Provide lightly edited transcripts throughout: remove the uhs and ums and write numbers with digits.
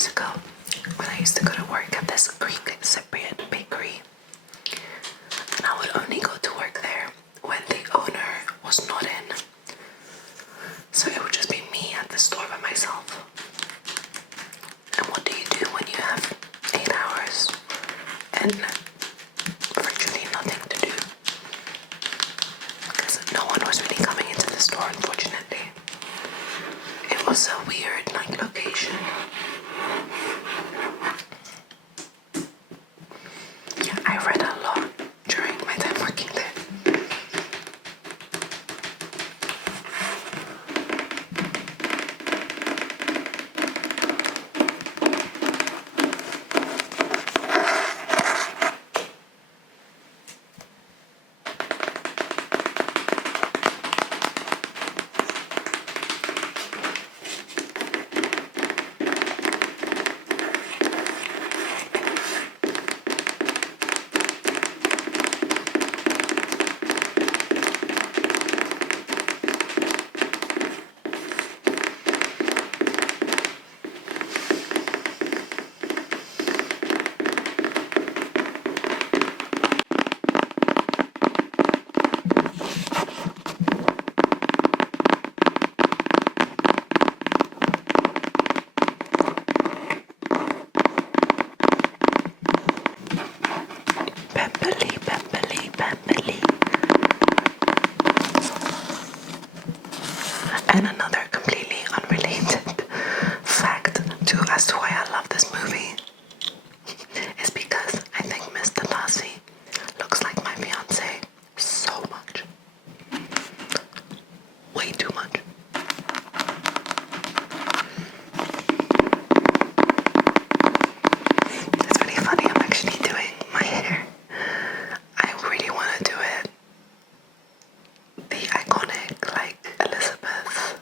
years ago when I used to go to work at this Greek Cypriot bakery. And I would only go to work there when the owner was not in. So it would just be me at the store by myself. And what do you do when you have 8 hours and virtually nothing to do? Because no one was really coming into the store, unfortunately. It was a weird location. Yeah, I read a lot during my time working there. And another completely unrelated fact as to why I love this movie is because I think Mr. Lassie looks like my fiance so much. Way too much. It's really funny, I'm actually doing my hair. I really want to do it the iconic, Elizabeth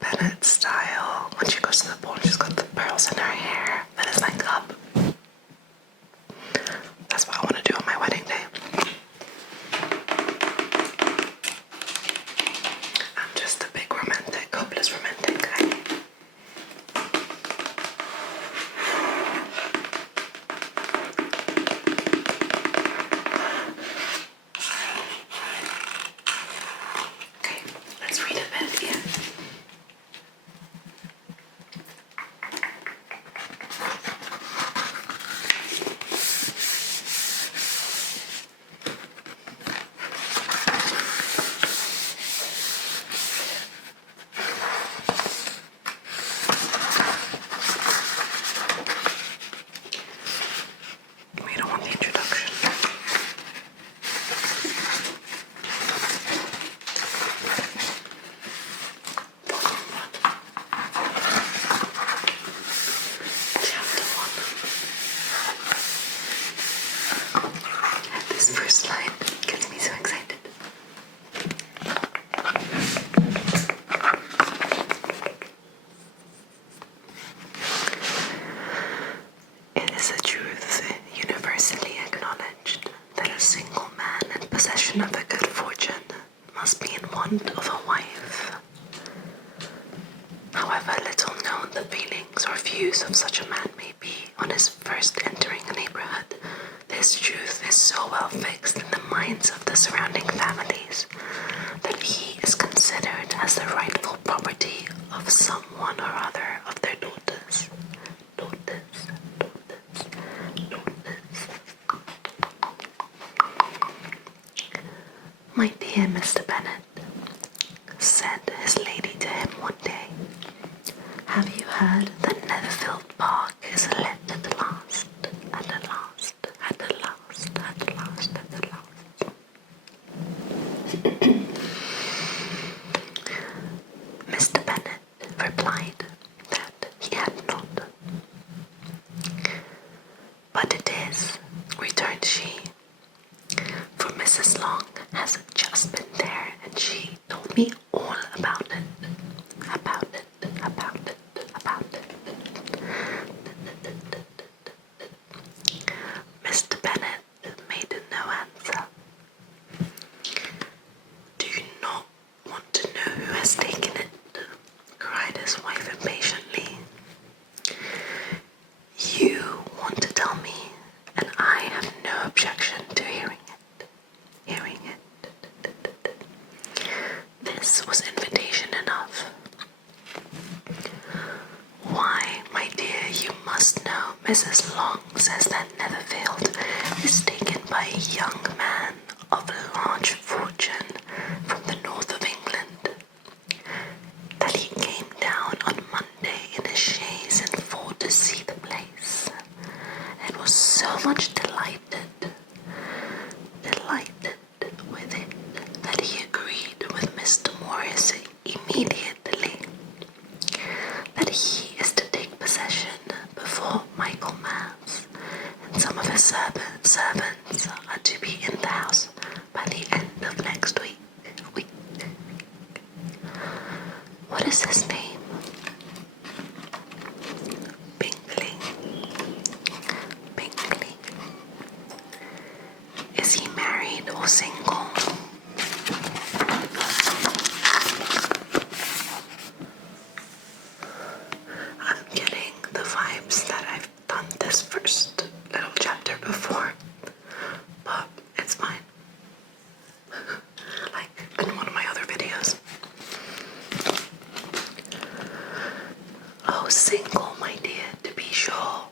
Bennet style. When she goes to the ball, she's got the pearls in her hair that is up. That's what I want to do on my wedding day. I'm just a big romantic, hopeless romantic guy. Okay, let's read a bit here. We don't want the introduction. Chapter 1. This first line gets me so excited. It is a truth universally acknowledged that a single man in possession of a good fortune must be in want of a wife. However little known the feelings or views of such a man may be on his first entering a neighborhood, this truth is so well fixed in the minds of the surrounding families that he is considered as the rightful property of some one or other of their daughters. My dear Mr. Bennet, said his lady to him one day, have you heard that Netherfield Park is let at the last, at the last, at the last, at the last, at the last? Mr. Bennet replied that he had not. But it is, returned she, for Mrs. Long has just been there Mrs. Long says that Netherfield is taken by a young man of a large fortune from the north of England, that he came down on Monday in a chaise and four to see the place, and was so much delighted with it that he agreed with Mr. Morris immediately that he is to take possession before Michael Mass, and some of his servants are to be in the house by the end of next week. What is his name? Bingley. Is he married or single? I'm getting the vibes that I've done this first little chapter before, but it's fine. Like in one of my other videos. Oh, single, my dear, to be sure.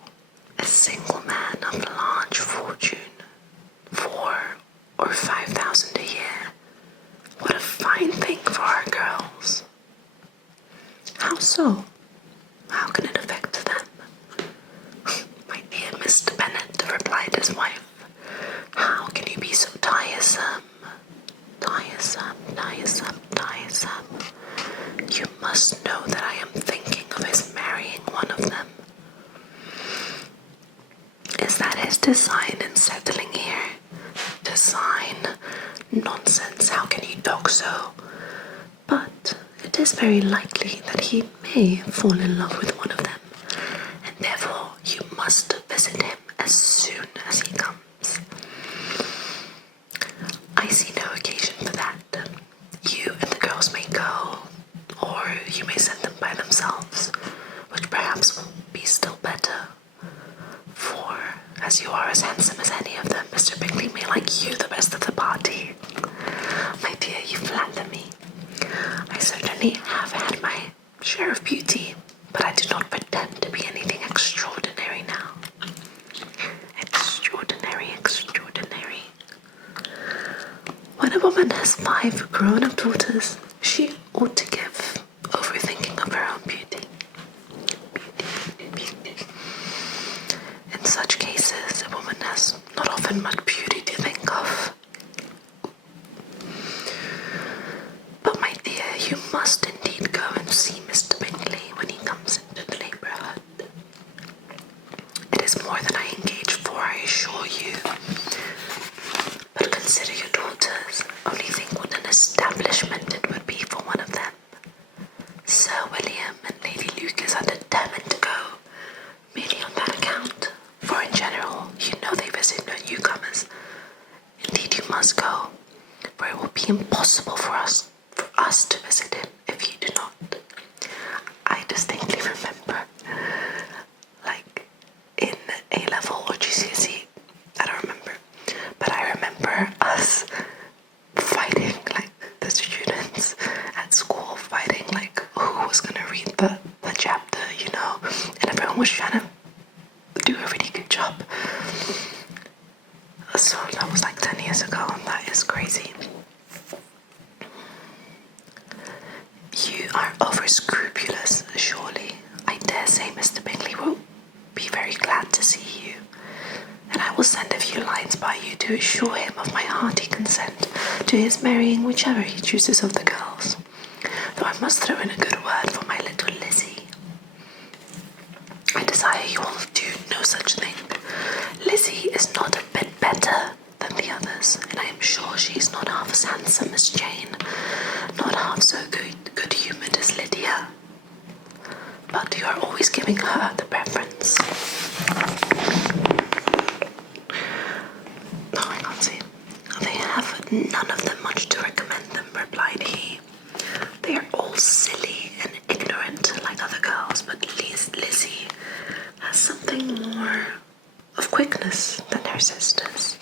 A single man of large fortune, 4,000 or 5,000 a year. What a fine thing for our girls. How so? How can it affect them? My dear Mr. Bennet, replied his wife, how can you be so tiresome? Tiresome. You must know that I am thinking of his marrying one of them. Is that his design in settling here? Design? Nonsense, how can you talk so? But it is very likely that he may fall in love with one of them, and therefore you must visit him as soon as he comes. I see no occasion for that. You and the girls may go, or you may send them by themselves, which perhaps will be still better. For, as you are as handsome as any of them, Mr. Bingley may like you the best of the party. My dear, you flatter me. I certainly have had my share of beauty, but I do not pretend to be anything extraordinary now. Extraordinary. When a woman has 5 grown-up daughters, she ought to give over thinking of her own beauty. In such cases, a woman has not often much beauty to think of. But my dear, you must indeed go and see Mr. Bingley when he comes into the neighbourhood. It is more than I engage for, I assure you. But consider your daughters. Only think what an establishment it would be for one of them. Sir William and Lady Lucas are determined to go, merely on that account. For in general, you know they visit no newcomers. Indeed, you must go, for it will be impossible for us to visit him if you do not. I distinctly remember, like in A-level or GCSE, I don't remember, but I remember us fighting, like the students at school fighting, like who was gonna read the chapter, you know, and everyone was trying to do a really good job. So that was like 10 years ago, and that is crazy. You are over-scrupulous, surely. I dare say Mr. Bingley will be very glad to see you, and I will send a few lines by you to assure him of my hearty consent to his marrying whichever he chooses of the girls, though I must throw in a good word for my little Lizzie. I desire you all do no such thing. Lizzie is not a bit better than the others, and I am sure she is not half as handsome as Jane, not half so good-humoured as Lydia. But you are always giving her the preference. No, I can't see. They have none of them much to recommend them, replied he. They are all silly and ignorant like other girls, but Lizzie has something more of quickness than her sisters.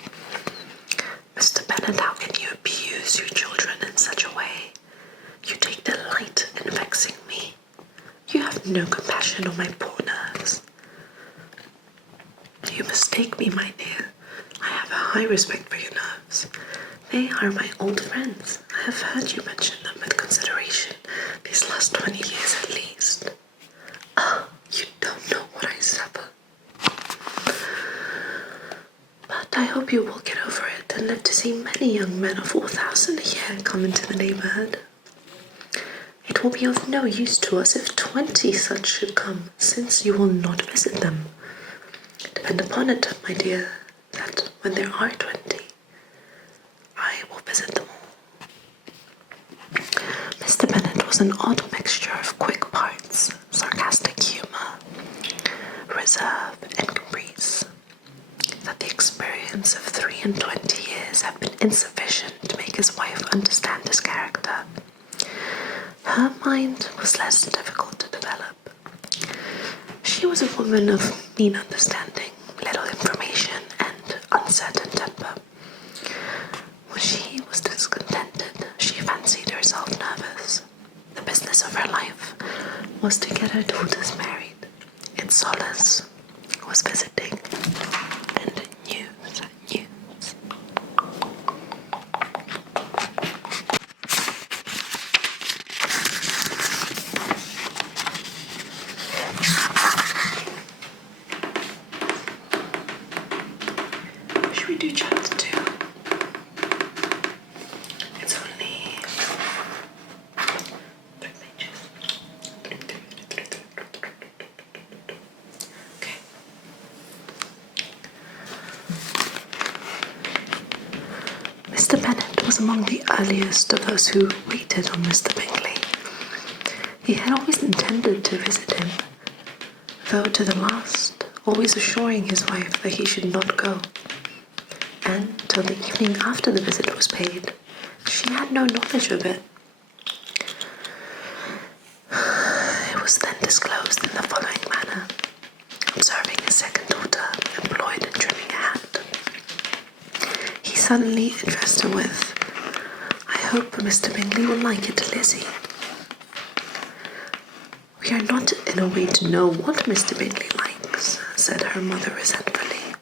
Mr. Bennet, how can you abuse your children in such a way? You take delight in vexing me. You have no compassion on my poor nerves. You mistake me, my dear. I have a high respect for your nerves. They are my old friends. I have heard you mention them with consideration these last 20 years at least. Ah, you don't know what I suffer. But I hope you will get over it and live to see many young men of 4,000 a year come into the neighborhood. It will be of no use to us if 20 such should come, since you will not visit them. Depend upon it, my dear, that when there are 20, I will visit them all. Mr. Bennet was an odd mixture of quick parts, sarcastic humor, reserve, and caprice. That the experience of 23 years had been insufficient to make his wife understand his character. Her mind was less difficult to develop. She was a woman of mean understanding, little information, and uncertain temper. When she was discontented, she fancied herself nervous. The business of her life was to get her daughters married. Its solace was visiting and news. Should we do chapter 2? It's only 3 pages. Okay. Mr. Bennet was among the earliest of those who waited on Mr. Bingley. He had always intended to visit him, though to the last, always assuring his wife that he should not go. And till the evening after the visit was paid, she had no knowledge of it. It was then disclosed in the following manner. Observing his second daughter employed in trimming a hat, he suddenly addressed her with, "I hope Mr. Bingley will like it, Lizzie." "We are not in a way to know what Mr. Bingley likes," said her mother resentfully,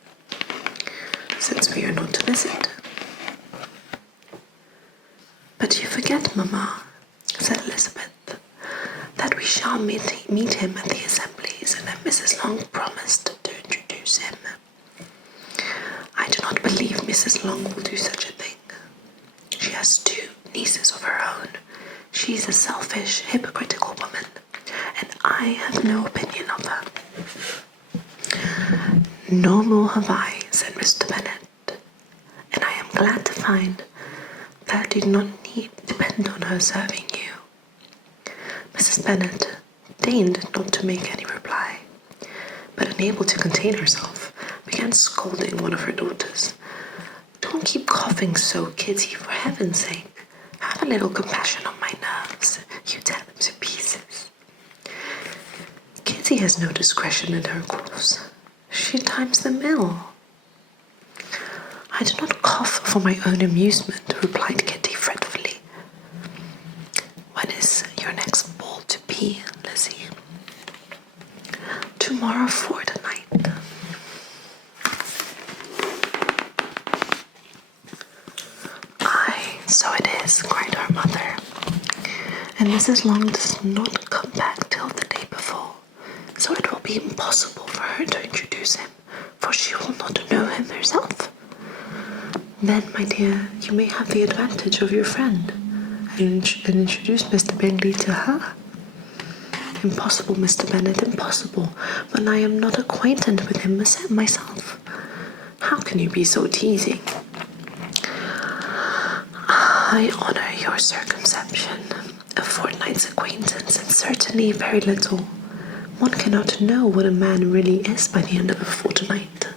"since we are not to visit." "But you forget, mamma," said Elizabeth, "that we shall meet him at the assemblies, and that Mrs. Long promised to introduce him." "I do not believe Mrs. Long will do such a thing. She has 2 nieces of her own. She's a selfish, hypocritical woman, and I have no opinion of her." "No more have I," said Mr. Bennet, "and I am glad to find that you do not need to depend on her serving you." Mrs. Bennet deigned not to make any reply, but unable to contain herself, began scolding one of her daughters. "Don't keep coughing so, Kitty, for heaven's sake. Have a little compassion on my nerves. You tear them to pieces." "Kitty has no discretion in her course. She times them ill." "I do not cough for my own amusement," replied Kitty fretfully. "When is your next ball to be, Lizzie?" "Tomorrow fortnight." "Aye, so it is," cried her mother. "And Mrs. Long does not come back till the day before, so it will be impossible for her to introduce him, for she will not know him herself." "Then, my dear, you may have the advantage of your friend, and introduce Mr. Bingley to her." "Impossible, Mr. Bennet, impossible, when I am not acquainted with him myself." "How can you be so teasing?" "I honour your circumspection. A fortnight's acquaintance is certainly very little. One cannot know what a man really is by the end of a fortnight.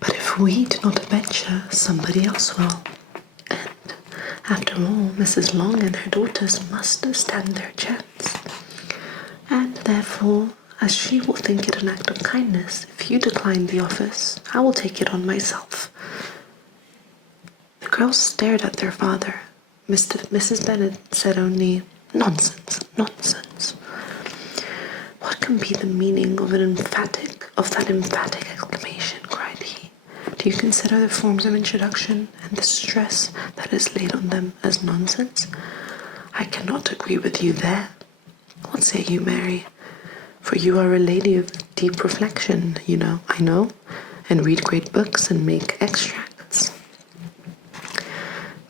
But if we do not venture, somebody else will. And, after all, Mrs. Long and her daughters must stand their chance. And, therefore, as she will think it an act of kindness, if you decline the office, I will take it on myself." The girls stared at their father. Mrs. Bennet said only, "Nonsense, nonsense." "What can be the meaning of that emphatic exclamation?" cried he. "Do you consider the forms of introduction and the stress that is laid on them as nonsense? I cannot agree with you there. What say you, Mary? For you are a lady of deep reflection, I know, and read great books and make extracts."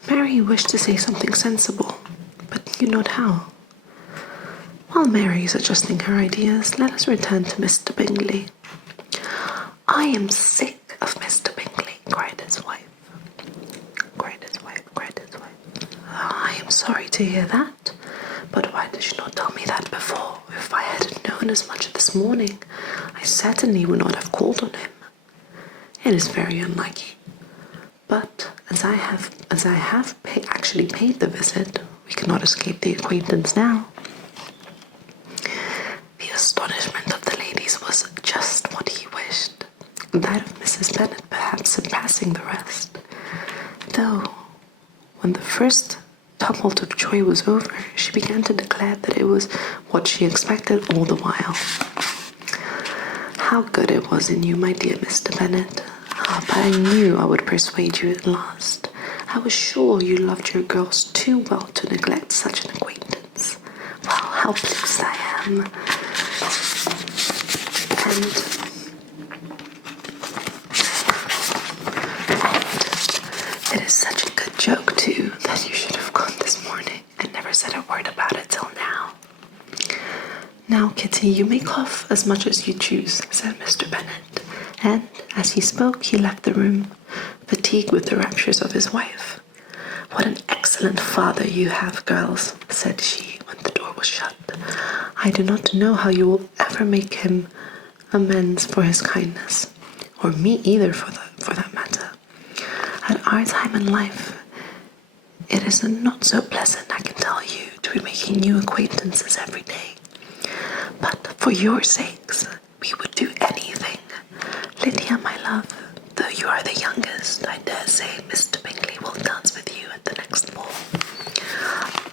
Mary wished to say something sensible, but knew not how. While Mary is adjusting her ideas, let us return to Mr. Bingley. "I am sick of Mr. Bingley," cried his wife. "I am sorry to hear that. But why did you not tell me that before? If I had known as much this morning, I certainly would not have called on him. It is very unlucky. But as I have actually paid the visit, we cannot escape the acquaintance now." The astonishment of the ladies was just what he wished, that of Mrs. Bennet perhaps surpassing the rest, though when the first tumult of joy was over, she began to declare that it was what she expected all the while. "How good it was in you, my dear Mr. Bennet! But I knew I would persuade you at last. I was sure you loved your girls too well to neglect such an acquaintance. Well, how pleased I am! And it is such a good joke, too, that you should have gone this morning and never said a word about it till now." "Now, Kitty, you may cough as much as you choose," said Mr. Bennet, and as he spoke he left the room, fatigued with the raptures of his wife. "What an excellent father you have, girls," said she when the door was shut. "I do not know how you will ever make him amends for his kindness, or me either for that matter. At our time in life, it is not so pleasant, I can tell you, to be making new acquaintances every day. But for your sakes, we would do anything. Lydia, my love, though you are the youngest, I dare say Mr. Bingley will dance with you at the next ball."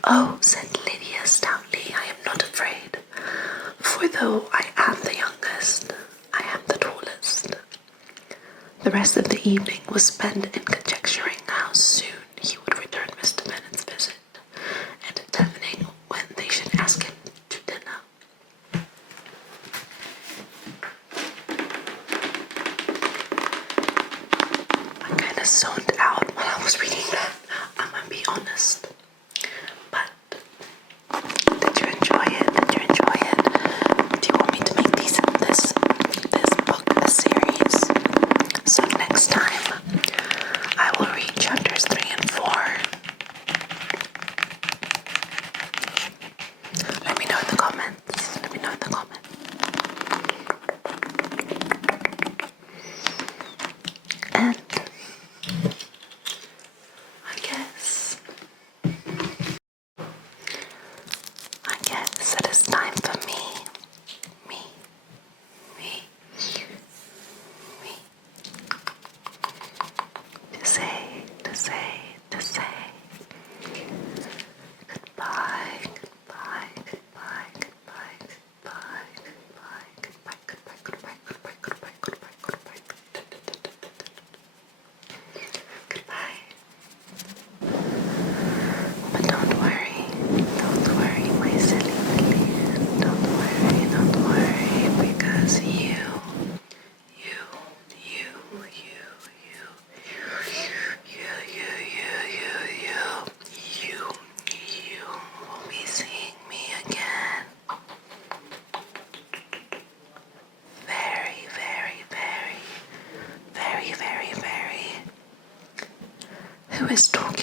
"Oh," said Lydia stoutly, "I am not afraid, for though I am the youngest, I am the tallest." The rest of the evening was spent in conjecturing how soon he would return Mr. Bennet's visit, and determining when they should ask him to dinner. I kind of zoned out while I was reading that, I'm gonna be honest. But did you enjoy it? Do you want me to make this book a series? So next time I will read chapters 3 and 4. Let me know in the comments. And I guess it is time for me to say goodbye. But don't worry, my silly Willies. Don't worry, because you will be seeing me again very, very, very, very, very, very. Who is talking?